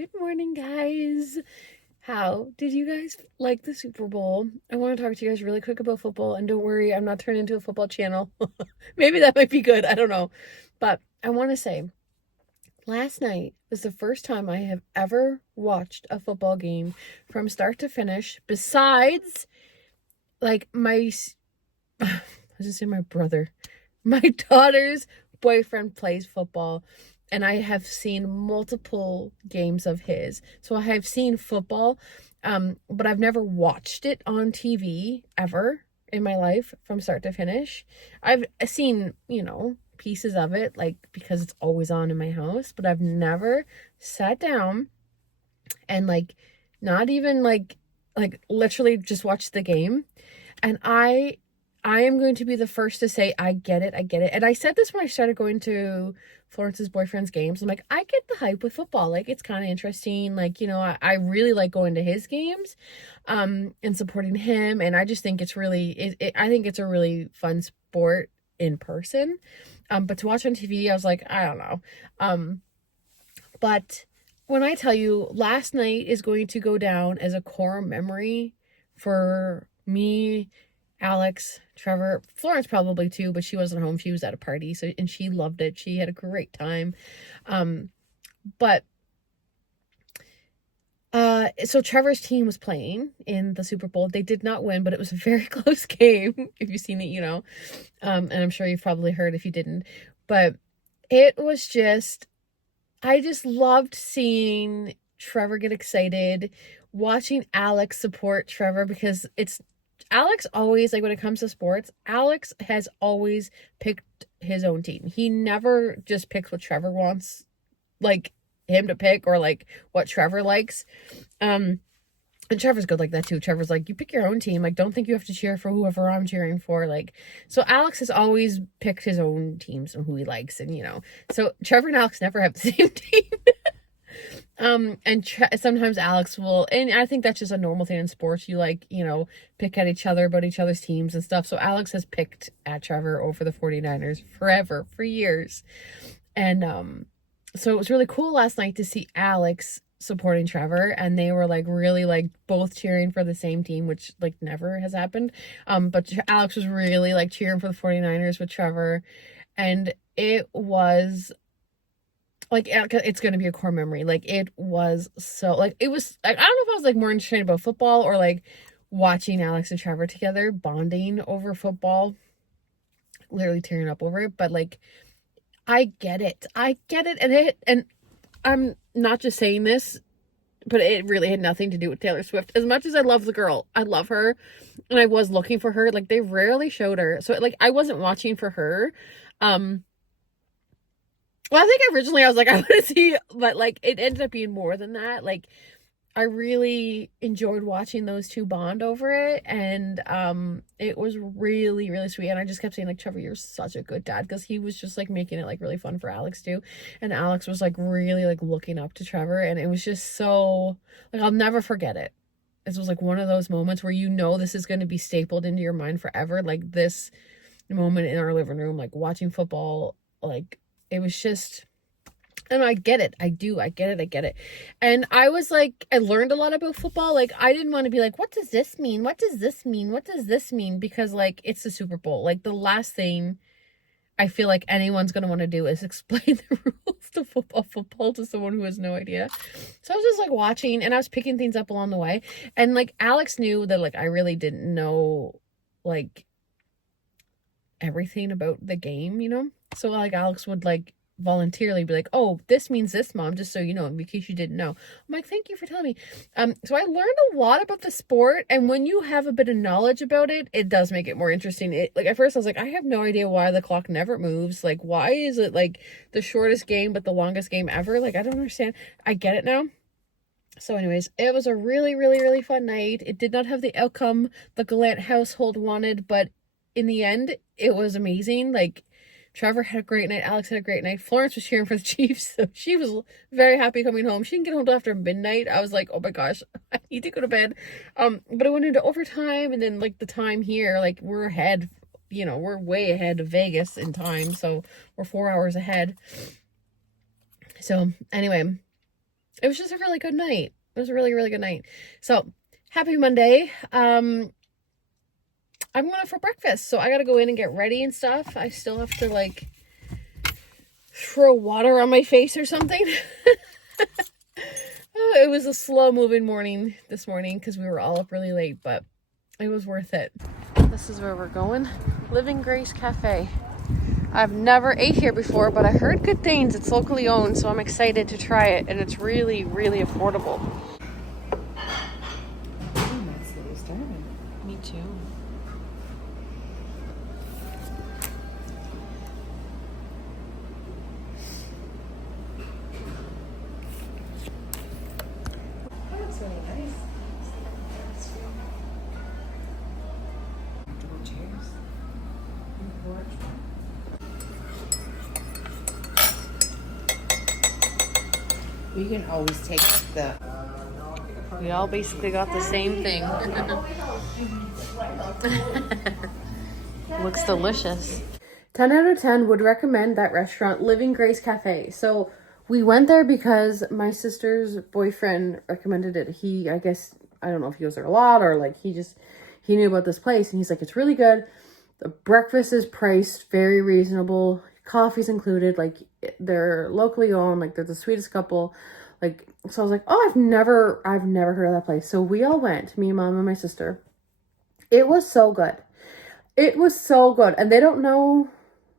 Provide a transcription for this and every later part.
Good morning, guys. How did you guys like the Super Bowl? I want to talk to you guys really quick about football, and don't worry, I'm not turning into a football channel. Maybe that might be good. I don't know. But I want to say last night was the first time I have ever watched a football game from start to finish, besides like I was just saying my brother. My daughter's boyfriend plays football, and I have seen multiple games of his. So I have seen football, but I've never watched it on TV ever in my life from start to finish. I've seen, pieces of it, like because it's always on in my house, but I've never sat down and not even like literally just watched the game. And I am going to be the first to say, I get it. I get it. And I said this when I started going to Florence's boyfriend's games. I'm like, I get the hype with football. Like, it's kind of interesting. Like, I really like going to his games, and supporting him. And I just think it's really, I think it's a really fun sport in person. But to watch on TV, I was like, I don't know. But when I tell you last night is going to go down as a core memory for me, Alex, Trevor, Florence probably too, but she wasn't home. She was at a party, and she loved it. She had a great time. But so Trevor's team was playing in the Super Bowl. They did not win, but it was a very close game. If you've seen it, and I'm sure you've probably heard if you didn't. But it was I just loved seeing Trevor get excited, watching Alex support Trevor, because Alex always, like when it comes to sports, Alex has always picked his own team. He never just picks what Trevor wants, like him to pick, or like what Trevor likes. And Trevor's good like that too. Trevor's like, you pick your own team. Like, don't think you have to cheer for whoever I'm cheering for. Like, so Alex has always picked his own teams and who he likes. And, so Trevor and Alex never have the same team. And sometimes Alex will, and I think that's just a normal thing in sports. You pick at each other about each other's teams and stuff. So Alex has picked at Trevor over the 49ers forever, for years. And, so it was really cool last night to see Alex supporting Trevor, and they were really both cheering for the same team, which never has happened. But Alex was really cheering for the 49ers with Trevor, and it was it's going to be a core memory. It was so it was I don't know if I was more interested about football or watching Alex and Trevor together bonding over football, literally tearing up over it. But I get it. And I'm not just saying this, but it really had nothing to do with Taylor Swift. As much as I love the girl, I love her, and I was looking for her. They rarely showed her, so I wasn't watching for her. Well, I think originally I was I want to see, but it ended up being more than that. I really enjoyed watching those two bond over it, and it was really, really sweet. And I just kept saying Trevor, you're such a good dad, because he was just making it really fun for Alex too, and Alex was really looking up to Trevor, and it was just so I'll never forget it. This was one of those moments where this is going to be stapled into your mind forever. This moment in our living room, watching football, it was just. And I get it. I do. I get it. I get it. And I was I learned a lot about football. I didn't want to be what does this mean? What does this mean? What does this mean? Because it's the Super Bowl. The last thing I feel anyone's going to want to do is explain the rules to football to someone who has no idea. So I was just watching, and I was picking things up along the way. And Alex knew that I really didn't know everything about the game, So Alex would voluntarily be oh, this means this, Mom, just so you know, in case you didn't know. I'm thank you for telling me. So I learned a lot about the sport, and when you have a bit of knowledge about it, it does make it more interesting. At first I was I have no idea why the clock never moves. Why is it the shortest game but the longest game ever? I don't understand. I get it now. So anyways, it was a really, really, really fun night. It did not have the outcome the Gallant household wanted, but in the end, it was amazing. Trevor had a great night. Alex had a great night. Florence was cheering for the Chiefs, so she was very happy coming home. She didn't get home till after midnight. I was oh my gosh, I need to go to bed. But it went into overtime, and then the time here, we're ahead. We're way ahead of Vegas in time, so we're 4 hours ahead. So anyway, it was just a really good night. It was a really, really good night. So happy Monday. I'm going for breakfast, so I gotta go in and get ready and stuff. I still have to like throw water on my face or something. It was a slow moving morning this morning because we were all up really late, but it was worth it. This is where we're going. Living Grace Cafe. I've never ate here before, but I heard good things. It's locally owned, so I'm excited to try it, and it's really, really affordable. Me too. That's really nice. Cheers. You can always take the. We all basically got the same thing. Looks delicious. 10 out of 10 would recommend that restaurant, Living Grace Cafe. So we went there because my sister's boyfriend recommended it. I guess, I don't know if he goes there a lot or like he knew about this place and he's like, it's really good. The breakfast is priced very reasonable. Coffee's included. Like they're locally owned. Like they're the sweetest couple. Like, so I was like, oh, I've never heard of that place. So we all went, me, mom, and my sister. It was so good. It was so good. And they don't know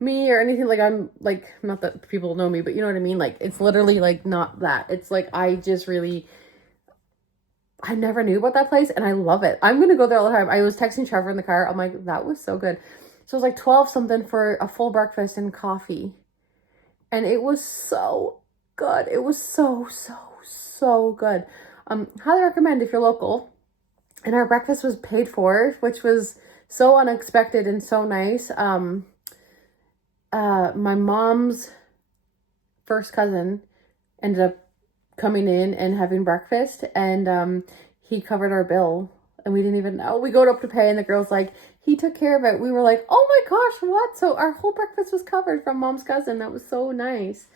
me or anything. Like I'm like, not that people know me, but you know what I mean? Like it's literally like not that. It's like, I never knew about that place and I love it. I'm going to go there all the time. I was texting Trevor in the car. I'm like, that was so good. So it was like 12 something for a full breakfast and coffee. And it was so good. It was so, so, so good. Highly recommend if you're local. And our breakfast was paid for, which was so unexpected and so nice. My mom's first cousin ended up coming in and having breakfast, and he covered our bill, and we didn't even know. We go up to pay, and the girl's like, he took care of it. We were like, oh my gosh, what? So our whole breakfast was covered from mom's cousin. That was so nice.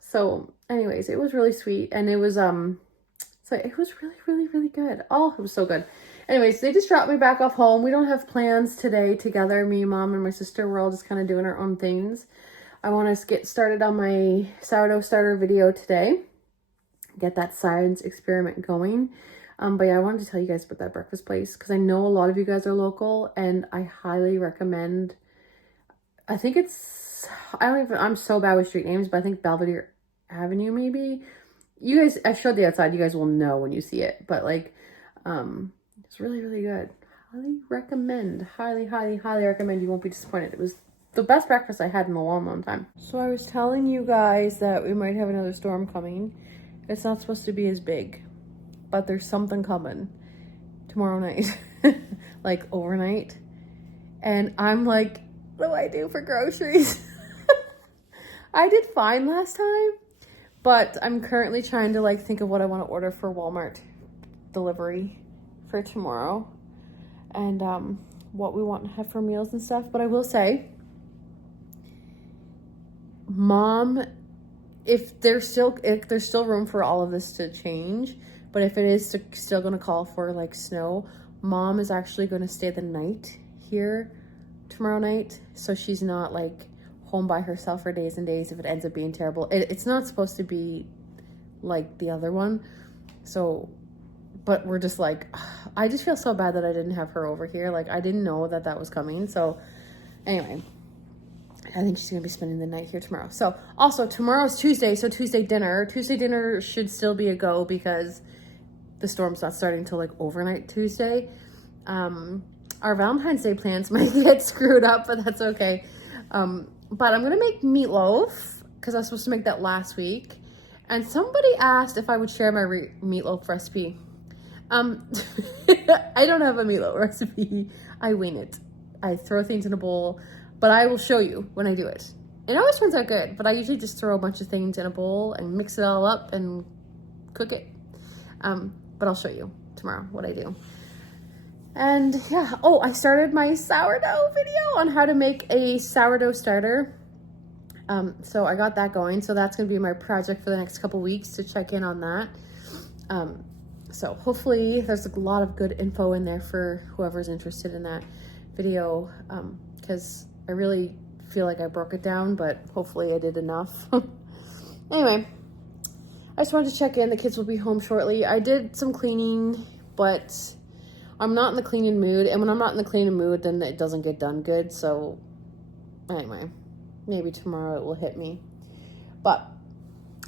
So anyways, it was really sweet, and it was so it was really, really, really good. Oh, it was so good. Anyways, they just dropped me back off home. We don't have plans today together. Me, mom, and my sister, we're all just kind of doing our own things. I want to get started on my sourdough starter video today. Get that science experiment going. But yeah, I wanted to tell you guys about that breakfast place because I know a lot of you guys are local and I highly recommend. I think it's, I'm so bad with street names, but I think Belvedere Avenue maybe. You guys, I showed the outside. You guys will know when you see it, but like, it's really, really good. Highly recommend. Highly, highly, highly recommend. You won't be disappointed. It was the best breakfast I had in a long, long time. So I was telling you guys that we might have another storm coming. It's not supposed to be as big, but there's something coming tomorrow night, like overnight. And I'm like, what do I do for groceries? I did fine last time, but I'm currently trying to like think of what I want to order for Walmart delivery for tomorrow and what we want to have for meals and stuff. But I will say, Mom, if there's still room for all of this to change, but if it is still going to call for like snow, Mom is actually going to stay the night here tomorrow night, so she's not like home by herself for days and days if it ends up being terrible. It's not supposed to be like the other one, so, but we're just like, I just feel so bad that I didn't have her over here. Like I didn't know that was coming. So anyway, I think she's gonna be spending the night here tomorrow. So also tomorrow's Tuesday, so Tuesday dinner should still be a go because the storm's not starting till like overnight Tuesday. Our Valentine's Day plans might get screwed up, but that's okay. But I'm gonna make meatloaf because I was supposed to make that last week, and somebody asked if I would share my meatloaf recipe. I don't have a meatloaf recipe. I wing it. I throw things in a bowl, but I will show you when I do it. It always turns out good, but I usually just throw a bunch of things in a bowl and mix it all up and cook it. But I'll show you tomorrow what I do. And yeah, oh, I started my sourdough video on how to make a sourdough starter. So I got that going. So that's going to be my project for the next couple weeks, to check in on that. So hopefully there's a lot of good info in there for whoever's interested in that video, because I really feel like I broke it down, but hopefully I did enough. Anyway, I just wanted to check in. The kids will be home shortly. I did some cleaning, but I'm not in the cleaning mood, and when I'm not in the cleaning mood, then it doesn't get done good. So anyway, maybe tomorrow it will hit me. But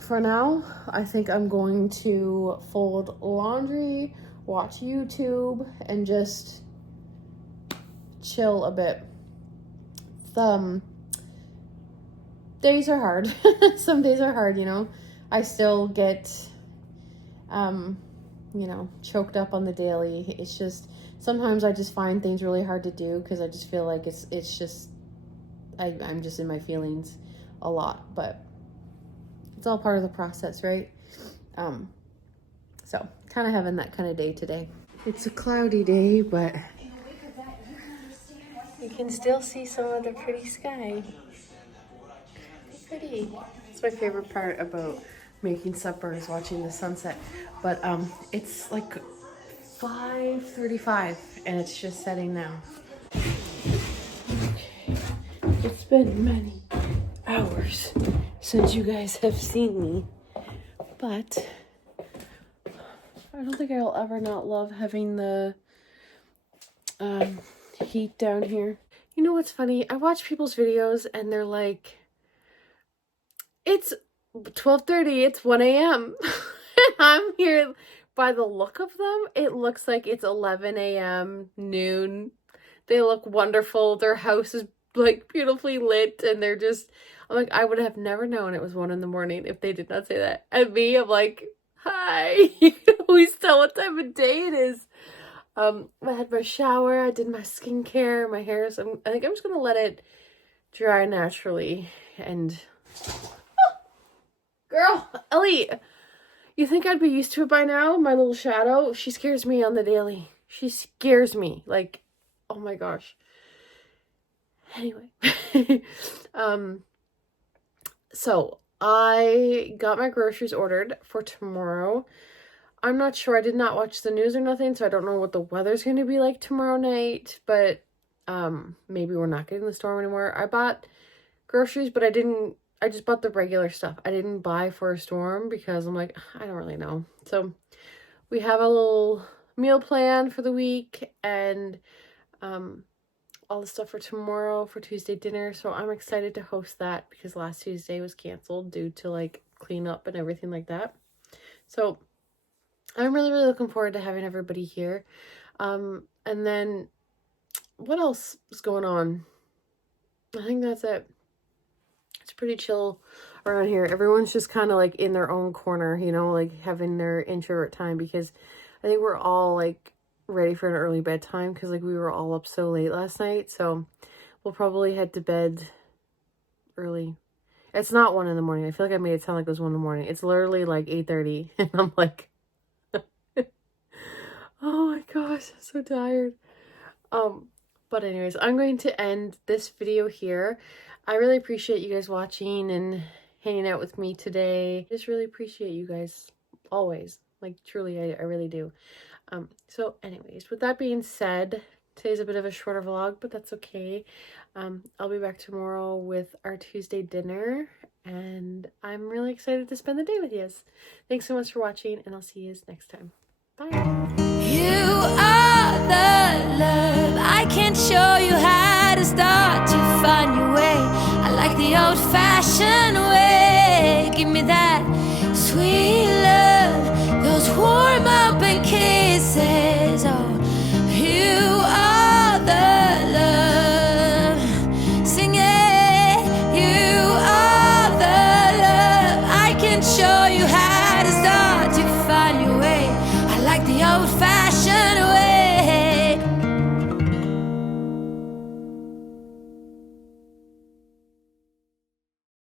for now, I think I'm going to fold laundry, watch YouTube, and just chill a bit. Days are hard. Some days are hard, you know. I still get, choked up on the daily. It's just, sometimes I just find things really hard to do because I just feel like it's just, I'm just in my feelings a lot, but it's all part of the process, right? So kind of having that kind of day today. It's a cloudy day, but you can still see some of the pretty sky. It's pretty. It's my favorite part about making supper is watching the sunset. But it's like 5:35 and it's just setting now. Okay. It's been many hours since you guys have seen me, but I don't think I'll ever not love having the heat down here. You know what's funny? I watch people's videos and they're like, it's 12:30, it's 1 a.m. And I'm here. By the look of them, it looks like it's 11 a.m., noon. They look wonderful. Their house is like beautifully lit, and they're just, I'm like, I would have never known it was 1 a.m. if they did not say that. And me, I'm like, hi. You can always tell what time of day it is. I had my shower, I did my skincare, my hair. So I think I'm just gonna let it dry naturally. And girl, Ellie, you think I'd be used to it by now? My little shadow, she scares me on the daily. She scares me, like, oh my gosh. Anyway, so I got my groceries ordered for tomorrow. I'm not sure. I did not watch the news or nothing, so I don't know what the weather's going to be like tomorrow night, but maybe we're not getting the storm anymore. I bought groceries, but I just bought the regular stuff. I didn't buy for a storm because I'm like, I don't really know. So we have a little meal plan for the week and all the stuff for tomorrow for Tuesday dinner. So I'm excited to host that because last Tuesday was canceled due to like cleanup and everything like that. So I'm really, really looking forward to having everybody here. And then what else is going on? I think that's it. It's pretty chill around here. Everyone's just kind of like in their own corner, you know, like having their introvert time because I think we're all like ready for an early bedtime because like we were all up so late last night. So we'll probably head to bed early. It's not 1 a.m. I feel like I made it sound like it was 1 a.m. It's literally like 8:30 and I'm like, oh my gosh, I'm so tired. But anyways, I'm going to end this video here. I really appreciate you guys watching and hanging out with me today. I just really appreciate you guys always. Like truly, I really do. So anyways, with that being said, today's a bit of a shorter vlog, but that's okay. I'll be back tomorrow with our Tuesday dinner and I'm really excited to spend the day with you. Thanks so much for watching and I'll see you next time. Bye. You are the love. I can't show you how to start to find your way. I like the old-fashioned way. Give me that